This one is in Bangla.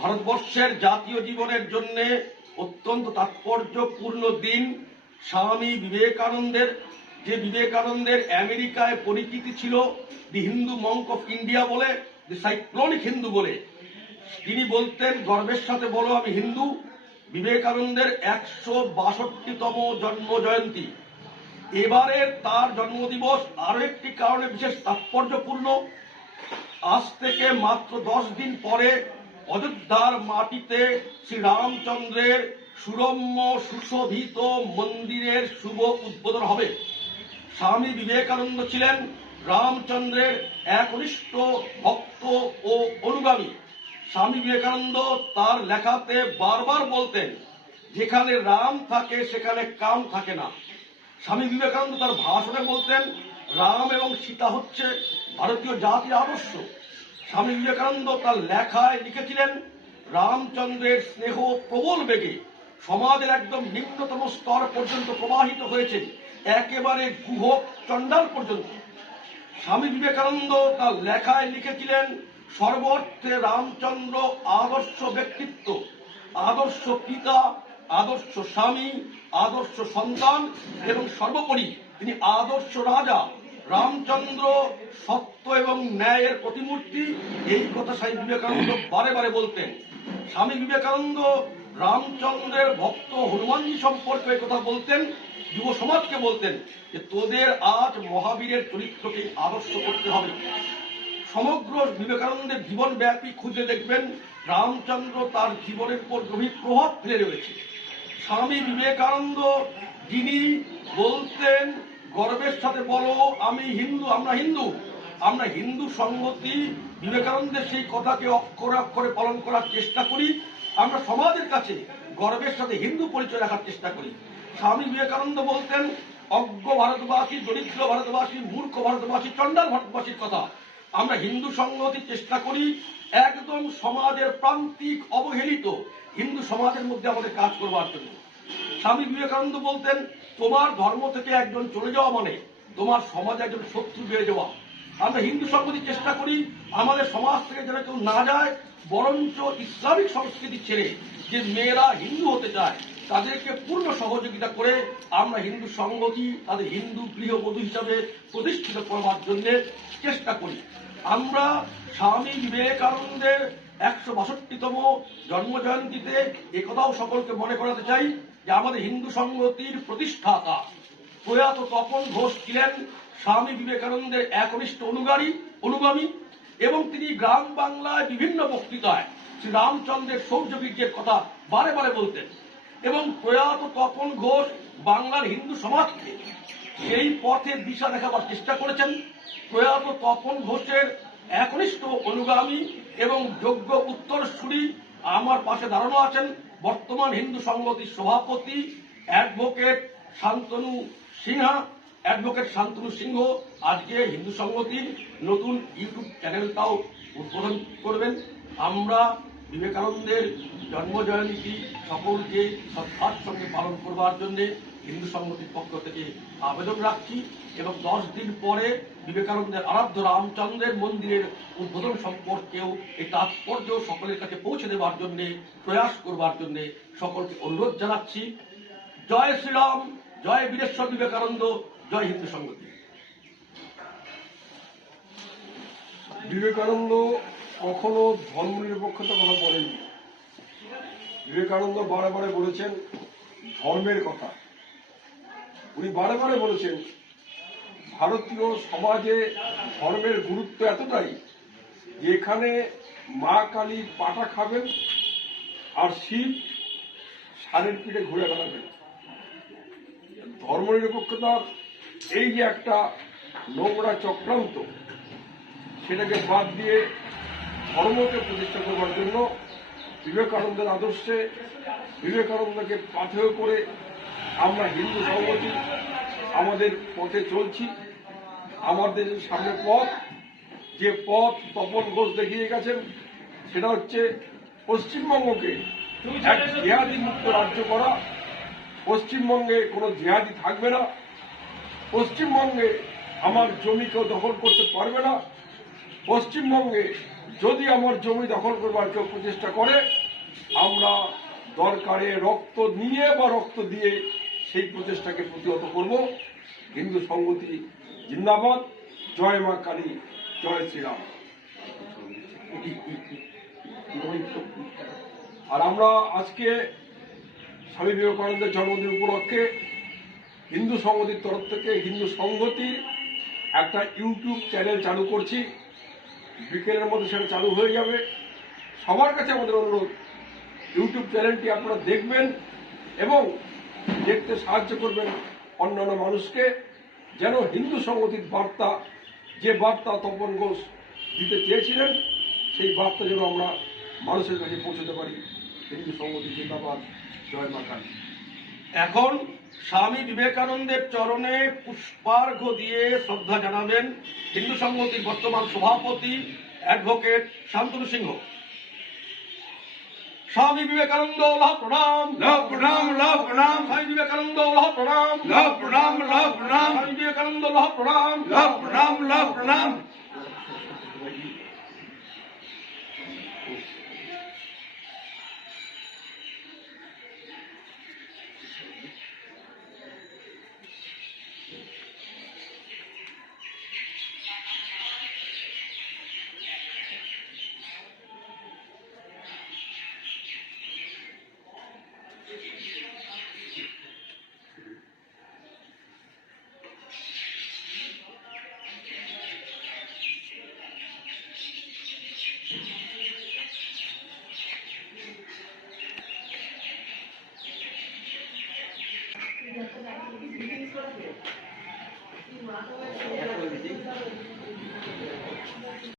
ভারতবর্ষের জাতীয় জীবনের জন্য অত্যন্ত তাৎপর্যপূর্ণ দিন। স্বামী বিবেকানন্দের, যে বিবেকানন্দের আমেরিকায় পরিচিতি ছিল দি হিন্দু মঙ্ক অফ ইন্ডিয়া বলে, দি সাইক্লোনিক হিন্দু বলে, তিনি বলতেন গর্বের সাথে বলো আমি হিন্দু। বিবেকানন্দের 162তম জন্ম জয়ন্তী। এবারের তার জন্মদিবস আরো একটি কারণে বিশেষ তাৎপর্যপূর্ণ। আজ থেকে মাত্র 10 দিন পরে অযোধ্যার মাটিতে শ্রীরামচন্দ্রের সুরম্য সুশোভিত মন্দিরের শুভ উদ্বোধন হবে। স্বামী বিবেকানন্দ ছিলেন রামচন্দ্রের একনিষ্ঠ ভক্ত ও অনুগামী। স্বামী বিবেকানন্দ তার লেখাতে বারবার বলতেন, যেখানে রাম থাকে সেখানে কাম থাকে না। স্বামী বিবেকানন্দ তার ভাষণে বলতেন, রাম এবং সীতা হচ্ছে ভারতীয় জাতির আদর্শ। স্বামী বিবেকানন্দ তার লেখায় লিখেছিলেন, রামচন্দ্রের স্নেহ প্রবল বেগে সমাজের একদম নিম্নতম স্তর পর্যন্ত প্রবাহিত হয়েছে, একেবারে গুহ চণ্ডাল পর্যন্ত। স্বামী বিবেকানন্দ তার লেখায় লিখেছিলেন, সর্বর্থে রামচন্দ্র আদর্শ ব্যক্তিত্ব, আদর্শ পিতা, আদর্শ স্বামী, আদর্শ সন্তান এবং সর্বোপরি তিনি আদর্শ রাজা। রামচন্দ্র সত্য এবং ন্যায়ের প্রতিমূর্তি। এই কথা স্বামী বিবেকানন্দ বারে বারে বলতেন। স্বামী বিবেকানন্দ রামচন্দ্রের ভক্ত হনুমানজি সম্পর্কে এই কথা বলতেন, যুব সমাজকে বলতেন যে তোদের আজ মহাবীরের চরিত্রকে আদর্শ করতে হবে। সমগ্র বিবেকানন্দের জীবন ব্যাপী খুঁজে দেখবেন রামচন্দ্র তার জীবনের উপর গভীর প্রভাব ফেলে রয়েছে। স্বামী বিবেকানন্দ যিনি বলতেন গর্বের সাথে বলো আমি হিন্দু, আমরা হিন্দু, আমরা হিন্দু সংগতি বিবেকানন্দের সেই কথাকে অক্ষরে অক্ষরে পালন করার চেষ্টা করি। আমরা সমাজের কাছে গর্বের সাথে হিন্দু পরিচয় রাখার চেষ্টা করি। স্বামী বিবেকানন্দ বলতেন অজ্ঞ ভারতবাসী, দরিদ্র ভারতবাসী, মূর্খ ভারতবাসী, চণ্ডাল ভারতবাসীর কথা। আমরা হিন্দু সংগতির চেষ্টা করি একদম সমাজের প্রান্তিক অবহেলিত হিন্দু সমাজের মধ্যে আমাদের কাজ করবার জন্য। স্বামী বিবেকানন্দ বলতেন তোমার ধর্ম থেকে একজন চলে যাওয়া মানে তোমার সমাজে একজন শত্রু বেড়ে যাওয়া। আমরা হিন্দু সংগতির চেষ্টা করি আমাদের সমাজ থেকে যেন কেউ না যায়, বরঞ্চ ইসলামিক সংস্কৃতি ছেড়ে যে মেয়েরা হিন্দু হতে চায় তাদেরকে পূর্ণ সহযোগিতা করে আমরা হিন্দু সংগতি তাদের হিন্দু গৃহবধূ হিসাবে প্রতিষ্ঠিত করবার জন্য চেষ্টা করি। আমরা স্বামী বিবেকানন্দের 162তম জন্ম জয়ন্তীতে একথাও সকলকে মনে করাতে চাই যে আমাদের হিন্দু সংগতির প্রতিষ্ঠাতা প্রয়াত তপন ঘোষ ছিলেন স্বামী বিবেকানন্দের একনিষ্ঠ অনুগামী এবং তিনি গ্রাম বাংলায় বিভিন্ন বক্তৃতায় শ্রী রামচন্দ্রের শৌর্যবীর্যের কথা বারে বারে বলতেন এবং প্রয়াত তপন ঘোষ বাংলার হিন্দু সমাজকে সেই পথে দিশা দেখাবার চেষ্টা করেছেন। প্রয়াত তপন ঘোষের একনিষ্ঠ অনুগামী এবং যোগ্য উত্তরসূরি আমার পাশে দাঁড়ানো আছেন বর্তমান হিন্দু সংগতির সভাপতি অ্যাডভোকেট শান্তনু সিংহ। আজকে হিন্দু সংগতির নতুন ইউটিউব চ্যানেলটাও উদ্বোধন করবেন। আমরা বিবেকানন্দের জন্ম জয়ন্তী সকলকে শ্রদ্ধার সঙ্গে পালন করবার জন্য হিন্দু সংগতির পক্ষ থেকে আবেদন রাখছি এবং 10 দিন পরে বিবেকানন্দের আরাধ্য রামচন্দ্রের মন্দিরের উদ্বোধন সম্পর্কেও এই তাৎপর্য সকলের কাছে পৌঁছে দেওয়ার জন্য প্রয়াস করবার জন্য সকলকে অনুরোধ জানাচ্ছি। জয় শ্রীরাম, জয় বীরেশ্বর বিবেকানন্দ, জয় হিন্দু সংগতি। বিবেকানন্দ কখনো ধর্মনিরপেক্ষতার কথা বলেননি। বিবেকানন্দ বারে বারে বলেছেন ধর্মের কথা। উনি বারে বারে বলেছেন ভারতীয় সমাজে ধর্মের গুরুত্ব এতটাই যে এখানে মা কালী পাটা খাবেন আর শিব ষাঁড়ের পিঠে ঘুরে বেড়াবেন। ধর্মনিরপেক্ষতার এই যে একটা নোংরা চক্রান্ত, সেটাকে বাদ দিয়ে ধর্মকে প্রতিষ্ঠা করবার জন্য বিবেকানন্দের আদর্শে বিবেকানন্দকে পাথেয় করে আমরা হিন্দু সংগঠন আমাদের পথে চলছি। আমাদের সামনে পথ, যে পথ তপন ঘোষ দেখিয়ে গেছেন, সেটা হচ্ছে পশ্চিমবঙ্গকে এক জিহাদি মুক্ত রাজ্য করা। পশ্চিমবঙ্গে কোনো জিহাদি থাকবে না। পশ্চিমবঙ্গে আমার জমি কেউ দখল করতে পারবে না। পশ্চিমবঙ্গে যদি আমার জমি দখল করবার কেউ প্রচেষ্টা করে, আমরা দরকারে রক্ত নিয়ে বা রক্ত দিয়ে সেই প্রচেষ্টাকে প্রতিহত করব। হিন্দু সংহতি জিন্দাবাদ। জয় মা কালী, জয় শ্রীরাম। আর আমরা আজকে স্বামী বিবেকানন্দের জন্মদিন উপলক্ষে হিন্দু সংহতির তরফ থেকে হিন্দু সংহতির একটা ইউটিউব চ্যানেল চালু করছি। বিকেলের মধ্যে সেটা চালু হয়ে যাবে। সবার কাছে আমাদের অনুরোধ, ইউটিউব চ্যানেলটি আপনারা দেখবেন এবং দেখতে সাহায্য করবেন অন্যান্য মানুষকে, যেন হিন্দু সংহতির বার্তা, যে বার্তা তপন ঘোষ দিতে চেয়েছিলেন, সেই বার্তা যেন আমরা মানুষের কাছে পৌঁছতে পারি। হিন্দু সংহতি জিন্দাবাদ। জয় মা কালী। এখন স্বামী বিবেকানন্দের চরণে পুষ্পার্ঘ্য দিয়ে শ্রদ্ধা জানাবেন হিন্দু সংহতির বর্তমান সভাপতি অ্যাডভোকেট শান্তনু সিংহ। স্বামী বিবেকানন্দ লাভ প্রণাম, লাভ প্রণাম, লাভ প্রণাম, স্বামী বিবেকানন্দ লাভ প্রণাম, লাভ প্রণাম, লাভ প্রণাম, স্বামী বিবেকানন্দ লাভ প্রণাম, লাভ প্রণাম, লাভ প্রণাম।